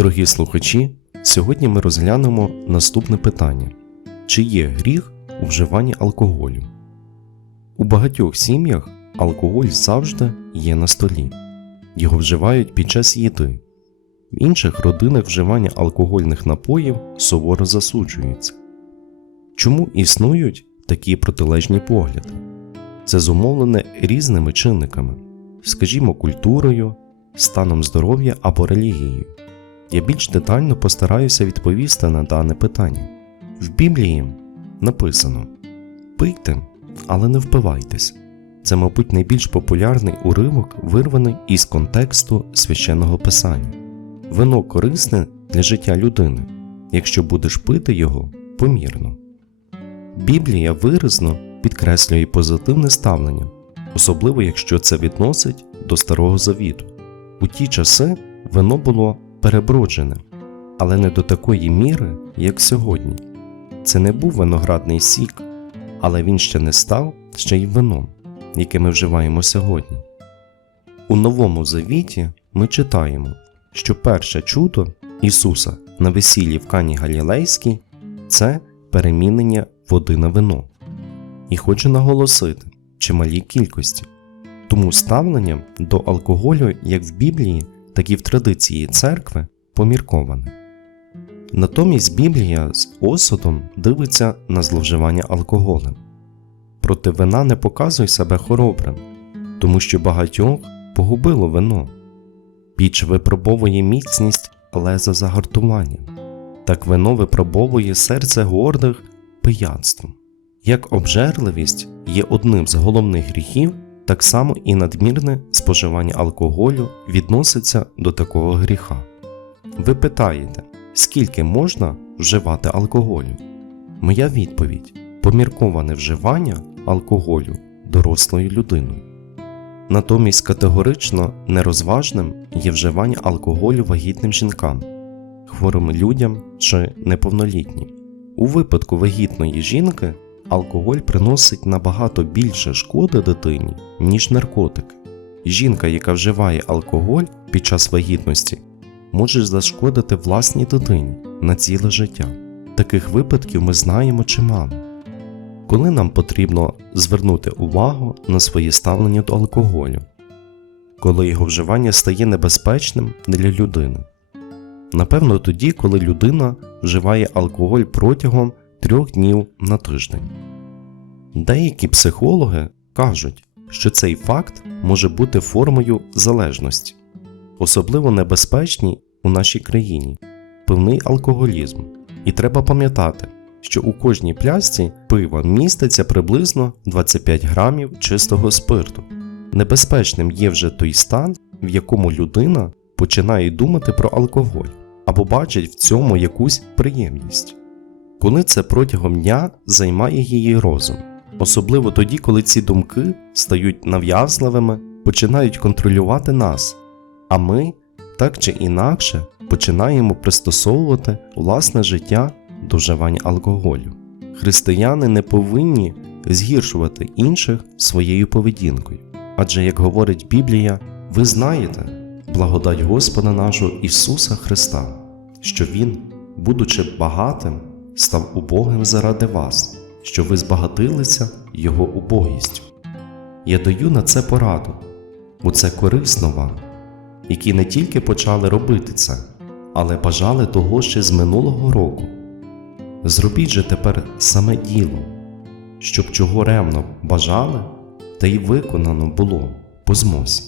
Дорогі слухачі, сьогодні ми розглянемо наступне питання: чи є гріх у вживанні алкоголю? У багатьох сім'ях алкоголь завжди є на столі. Його вживають під час їди. В інших родинах вживання алкогольних напоїв суворо засуджується. Чому існують такі протилежні погляди? Це зумовлене різними чинниками, скажімо, культурою, станом здоров'я або релігією. Я більш детально постараюся відповісти на дане питання. В Біблії написано: Пийте, але не впивайтесь. Це, мабуть, найбільш популярний уривок, вирваний із контексту священного писання. Вино корисне для життя людини, якщо будеш пити його помірно. Біблія виразно підкреслює позитивне ставлення, особливо якщо це відносить до Старого Завіту. У ті часи вино було переброджене, але не до такої міри, як сьогодні. Це не був виноградний сік, але він ще не став ще й вином, яке ми вживаємо сьогодні. У Новому Завіті ми читаємо, що перше чудо Ісуса на весіллі в Кані Галілейській це перемінення води на вино. І хочу наголосити чималій кількості. Тому ставлення до алкоголю як в Біблії, так і в традиції церкви помірковане. Натомість Біблія з осудом дивиться на зловживання алкоголем. Проти вина не показуй себе хоробрим, тому що багатьох погубило вино. Піч випробовує міцність леза загартування, так вино випробовує серце гордих пияцтвом. Як обжерливість є одним з головних гріхів, так само і надмірне споживання алкоголю відноситься до такого гріха. Ви питаєте, скільки можна вживати алкоголю? Моя відповідь помірковане вживання алкоголю дорослою людиною. Натомість категорично нерозважним є вживання алкоголю вагітним жінкам, хворим людям чи неповнолітнім. У випадку вагітної жінки алкоголь приносить набагато більше шкоди дитині, ніж наркотик. Жінка, яка вживає алкоголь під час вагітності, може зашкодити власній дитині на ціле життя. Таких випадків ми знаємо чимало. Коли нам потрібно звернути увагу на своє ставлення до алкоголю, коли його вживання стає небезпечним для людини. Напевно, тоді, коли людина вживає алкоголь протягом трьох днів на тиждень. Деякі психологи кажуть, що цей факт може бути формою залежності, особливо небезпечній у нашій країні пивний алкоголізм. І треба пам'ятати, що у кожній плясці пива міститься приблизно 25 грамів чистого спирту. Небезпечним є вже той стан, в якому людина починає думати про алкоголь або бачить в цьому якусь приємність, коли це протягом дня займає її розум, особливо тоді, коли ці думки стають нав'язливими, починають контролювати нас, а ми так чи інакше починаємо пристосовувати власне життя до вживання алкоголю. Християни не повинні згіршувати інших своєю поведінкою, адже, як говорить Біблія, ви знаєте благодать Господа нашого Ісуса Христа, що Він, будучи багатим, став убогим заради вас, що ви збагатилися Його убогістю. Я даю на це пораду, бо це корисно вам, які не тільки почали робити це, але бажали того ще з минулого року. Зробіть же тепер саме діло, щоб чого ревно бажали, та й виконано було по змозі.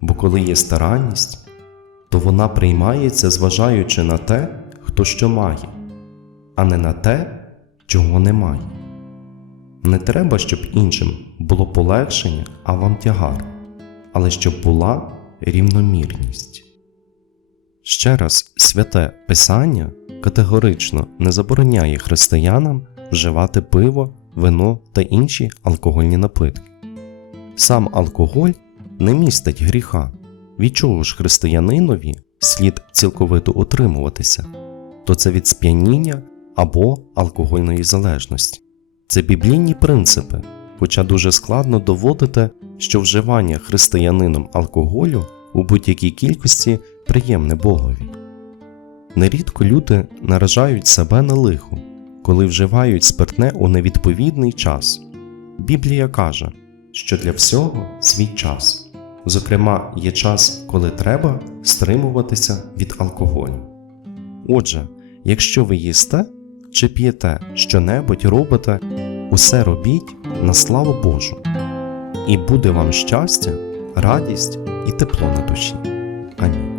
Бо коли є старанність, то вона приймається, зважаючи на те, хто що має, а не на те, чого немає. Не треба, щоб іншим було полегшення, а вам тягар, але щоб була рівномірність. Ще раз, святе Писання категорично не забороняє християнам вживати пиво, вино та інші алкогольні напитки. Сам алкоголь не містить гріха, від чого ж християнинові слід цілковито утримуватися, то це від сп'яніння або алкогольної залежності. Це біблійні принципи, хоча дуже складно доводити, що вживання християнином алкоголю у будь-якій кількості приємне Богові. Нерідко люди наражають себе на лихо, коли вживають спиртне у невідповідний час. Біблія каже, що для всього свій час. Зокрема, є час, коли треба стримуватися від алкоголю. Отже, якщо ви їсте чи п'єте що-небудь робите, усе робіть на славу Божу, і буде вам щастя, радість і тепло на душі. Амінь.